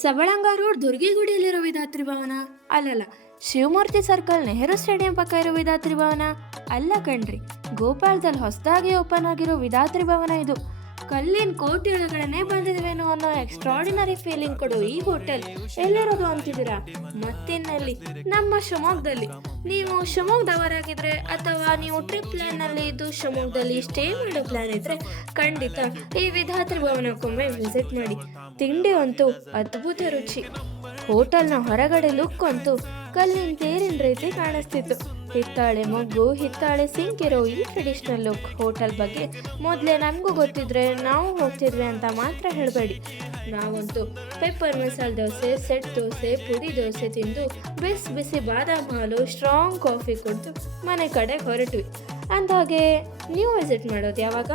ಸಬಳಂಗ road ದುರ್ಗಿಗುಡಿಯಲ್ಲಿರೋ Vidhatri ಭವನ? ಅಲ್ಲಲ್ಲ, Shivamurthy circle Nehru stadium ಪಕ್ಕ ಇರೋ ವಿಧಾತ್ರಿ ಭವನ? ಅಲ್ಲ ಕಣ್ರಿ ಗೋಪಾಲದಲ್ಲಿ ಹೊಸದಾಗಿ ಓಪನ್ ಆಗಿರೋ ವಿಧಾತ್ರಿ ಭವನ ಇದು. ಕಲ್ಲಿನ ಕೋಟಿ ಒಳಗಡೆನೆ ಬಂದಿದ್ವೇನೋ ಅನ್ನೋ ಎಕ್ಸ್ಟ್ರಾಡಿನರಿ ಫೀಲಿಂಗ್ ಕೊಡೋ ಈ ಹೋಟೆಲ್ ಎಲ್ಲಿರೋದು ಅಂತಿದ್ದೀರಾ? ಮತ್ತಿನ್ನಲ್ಲಿ? ನಮ್ಮ ಶಿವಮೊಗ್ಗದಲ್ಲಿ. ನೀವು ಶಿವಮೊಗ್ಗದವರಾಗಿದ್ರೆ ಅಥವಾ ನೀವು ಟ್ರಿಪ್ ಪ್ಲಾನ್ನಲ್ಲಿ ಇದ್ದು ಶಿವಮೊಗ್ಗದಲ್ಲಿ ಸ್ಟೇ ಮಾಡೋ ಪ್ಲಾನ್ ಇದ್ರೆ ಖಂಡಿತ ಈ ವಿಧಾತ್ರಿ ಭವನಕ್ಕೊಮ್ಮೆ ವಿಸಿಟ್ ಮಾಡಿ. ತಿಂಡಿ ಅಂತೂ ಅದ್ಭುತ ರುಚಿ. ಹೋಟೆಲ್ನ ಹೊರಗಡೆ ಲುಕ್ ಅಂತೂ ಕಲ್ಲಿನ ತೇರಿನ ರೀತಿ ಕಾಣಿಸ್ತಿತ್ತು. ಹಿತ್ತಾಳೆ ಮೊಗ್ಗು, ಹಿತ್ತಾಳೆ ಸಿಂಕ್ ಇರೋ ಈ ಟ್ರೆಡಿಷ್ನಲ್ ಲುಕ್ ಹೋಟೆಲ್ ಬಗ್ಗೆ ಮೊದಲೇ ನನಗೂ ಗೊತ್ತಿದ್ರೆ ನಾವು ಹೋಗ್ತಿದ್ವಿ ಅಂತ ಮಾತ್ರ ಹೇಳಬೇಡಿ. ನಾವಂತೂ ಪೆಪ್ಪರ್ ಮಸಾಲೆ ದೋಸೆ ಸೆಟ್ ದೋಸೆ, ಪುಡಿ ದೋಸೆ ತಿಂದು ಬಿಸಿ ಬಿಸಿ ಬಾದಾಮ್ ಹಾಲು ಸ್ಟ್ರಾಂಗ್ ಕಾಫಿ ಕುಡಿದು ಮನೆ ಕಡೆ ಹೊರಟ್ವಿ. ಅಂದಾಗೆ ನೀವು ವಿಸಿಟ್ ಮಾಡೋದು ಯಾವಾಗ?